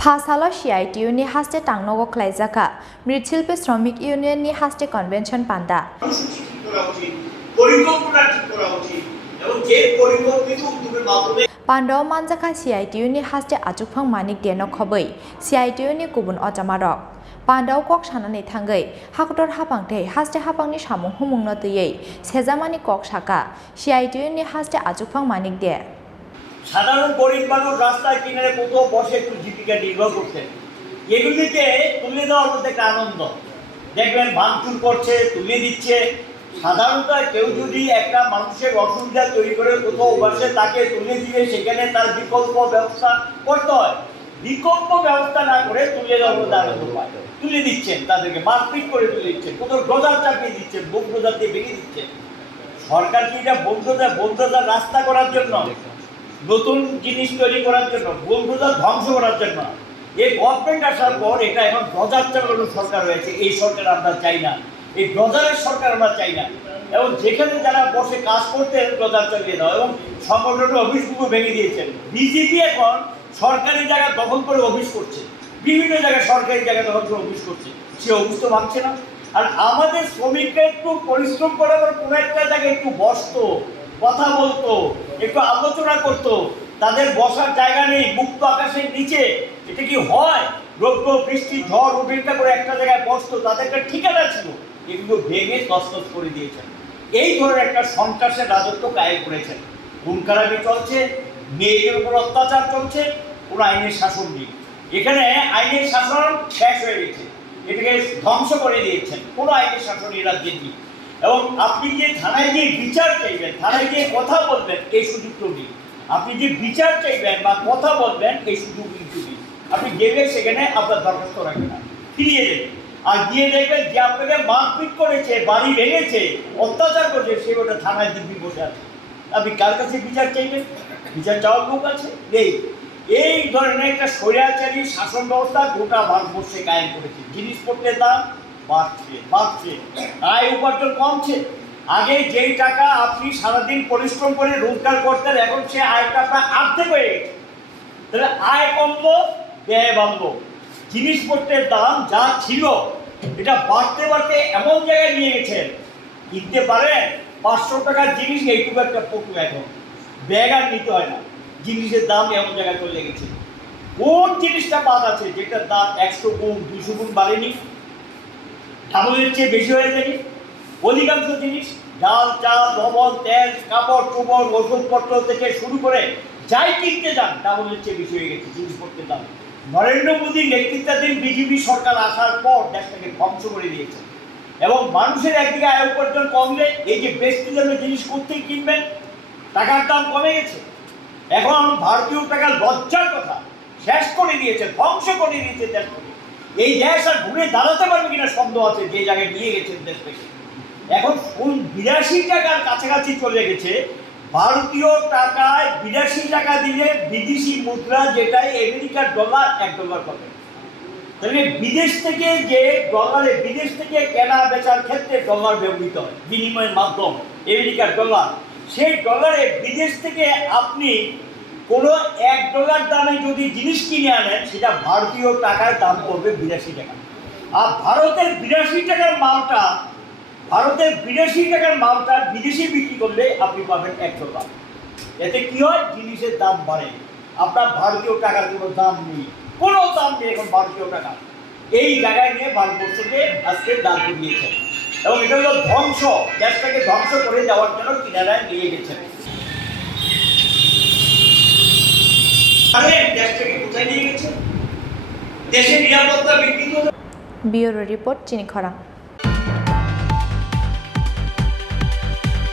ফাসালা সিআইটিইউনি হাস্তে টাংনগো খ্লাইজাকা মৃৎশিল্পী শ্রমিক ইউনিয়ননি হাস্তে কনভেনশন পান্ডা পান্ডাও মানজাকা সিআইটিইউনি হাস্তে আচুকফাং মানিক দেনো খबै সিআইটিইউনি গুবুন অজামারক পান্ডাও cock সানাनै थांगै हाखटर हापांथै हास्ते हापांनि सामुं हुमुंनो तैयै सेजामानि cock साका সিআইটিইউনি হাস্তে আচুকফাং মানিক দে সাধারণ গরিব মানুষ রাস্তায় কিনারে কোথাও বসে একটু জীবিকা নির্বাহ করতেন এগুলিকে তুলে দেওয়ার মধ্যে একটা আনন্দ দেখবেন ভাঙচুর করছে তুলে দিচ্ছে সাধারণত কেউ যদি একটা মানুষের অসুবিধা তৈরি করে কোথাও বসে তাকে তুলে দিয়ে সেখানে তার বিকল্প ব্যবস্থা করতে হয় বিকল্প ব্যবস্থা না করে তুলে দেওয়ার মধ্যে আনন্দ পায় তুলে দিচ্ছেন তাদেরকে মারপিট করে তুলে দিচ্ছেন কোথাও ডোজার চাপিয়ে দিচ্ছেন বোম ডোজার দিয়ে ভেঙে দিচ্ছেন সরকার কি এটা বন্ধুদার রাস্তা করার জন্য নতুন জিনিস তৈরি করার জন্য বন্ধুদার ধ্বংস করার জন্য এই গভর্নমেন্ট আসার পর এটা এখন ড্রজার চালানোর সরকার হয়েছে এই সরকার আমরা চাই না এই ড্রজারের সরকার আমরা চাই না এবং যেখানে যারা বসে কাজ করতে ড্রজার চালিয়ে দাও এবং সংগঠনের অফিসগুলো ভেঙে দিয়েছেন বিজেপি এখন সরকারি জায়গা দখল করে অফিস করছে বিভিন্ন জায়গায় সরকারি জায়গা দখল করে অফিস করছে সে অফিস তো ভাঙছে না আর আমাদের শ্রমিকরা একটু পরিশ্রম করার পর কোনো একটা জায়গায় একটু বসতো কথা বলতো একটু আলোচনা করতো তাদের বসার জায়গা নেই মুক্ত আকাশের নিচে এটা কি হয় রৌদ্র বৃষ্টি ঝড় উপেক্ষা করে একটা জায়গায় বসতো তাদের একটা ঠিকানা ছিল এগুলো ভেঙে তছনছ করে দিয়েছেন এই ধরনের একটা সন্ত্রাসের রাজত্ব কায়েম করেছেন খুন খারাপি চলছে মেয়েদের উপর অত্যাচার চলছে কোনো আইনের শাসন নেই এখানে আইনের শাসন শেষ হয়ে গেছে এটাকে ধ্বংস করে দিয়েছেন কোনো আইনের শাসন এই রাজ্যে নেই এবং আপনি যে থানায় গিয়ে বিচার চাইবেন থানায় গিয়ে কথা বলবেন এই সুযোগটা নেই আপনি যে বিচার চাইবেন বা কথা বলবেন এই সুযোগ কিন্তু নেই আপনি গেলে সেখানে আপনার দরখাস্ত রাখবেন না ফিরিয়ে দেবেন আর গিয়ে দেখবেন যে আপনাকে মারপিট করেছে বাড়ি ভেঙেছে অত্যাচার করেছে সে ওটা থানায় দিব্যি বসে আছে আপনি কার কাছে বিচার চাইবেন বিচার চাওয়ার লোক আছে নেই এই ধরনের একটা স্বৈরাচারী শাসন ব্যবস্থা গোটা ভারতবর্ষে কায়েম করেছে জিনিসপত্রের দাম বাড়ছে আয় উপার্জন কমছে আগে যেই টাকা আপনি সারাদিন পরিশ্রম করে রোজগার করতেন এখন সে আয়টা প্রায় অর্ধেক হয়ে গেছে তাহলে আয় কমলো ব্যয় বাড়লো জিনিসপত্রের দাম যা ছিল এটা বাড়তে বাড়তে এমন জায়গায় নিয়ে গেছেন কিনতে পারেন 500 টাকার জিনিস এইটুকু একটা পটু এখন ব্যাগ আর নিতে হয় না জিনিসের দাম এমন জায়গায় চলে গেছে কোন জিনিসটা বাদ আছে যেটার দাম 100 গুণ 200 গুণ বাড়েনি ডাবলের চেয়ে বেশি হয়ে যায়নি অধিকাংশ জিনিস ডাল চাল লবণ তেল কাপড় চোপড় ওষুধপত্র থেকে শুরু করে যাই কিনতে যান ডাবলের চেয়ে বেশি হয়ে গেছে জিনিসপত্রের দাম নরেন্দ্র মোদীর নেতৃত্বাধীন বিজেপি সরকার আসার পর দেশটাকে ধ্বংস করে দিয়েছে এবং মানুষের একদিকে আয় উপার্জন কমলে এই যে বেশি দামের জিনিস করতেই কিনবেন টাকার দাম কমে গেছে এখন ভারতীয় টাকা লজ্জার কথা শেষ করে দিয়েছে ধ্বংস করে দিয়েছে দেশটাকে এই দেশ আর ঘুরে দাঁড়াতে পারবে কিনা সন্দেহ আছে যে জায়গায় নিয়ে গেছেন দেশটাকে এখন 82 টাকার কাছাকাছি চলে গেছে ভারতীয় টাকায় 82 টাকা দিলে বিদেশি মুদ্রা যেটাই আমেরিকার ডলার $1 পাবে তাহলে বিদেশ থেকে যে ডলারে বিদেশ থেকে কেনা বেচার ক্ষেত্রে ডলার ব্যবহৃত হয় বিনিময়ের মাধ্যম আমেরিকার ডলার সেই ডলারে বিদেশ থেকে আপনি কোনো $1 দামে যদি জিনিস কিনে আনেন সেটা ভারতীয় টাকার দাম পড়বে 82 টাকা আর ভারতের 82 টাকার মালটা বিদেশে বিক্রি করলে আপনি পাবেন $1 এতে কি হয় জিনিসের দাম বাড়ে আপনার ভারতীয় টাকার কোনো দাম নেই এখন ভারতীয় টাকা এই জায়গায় নিয়ে ভারতবর্ষকে আজকে দাম দিয়েছে এবং এটা হলো ধ্বংস দেশটাকে ধ্বংস করে দেওয়ার জন্য কিনারায় নিয়ে গেছেন দেশটাকে কোথায় নিয়ে গেছে দেশের নিরাপত্তা বিঘ্নিত ব্যুরো রিপোর্ট চিনিখরা।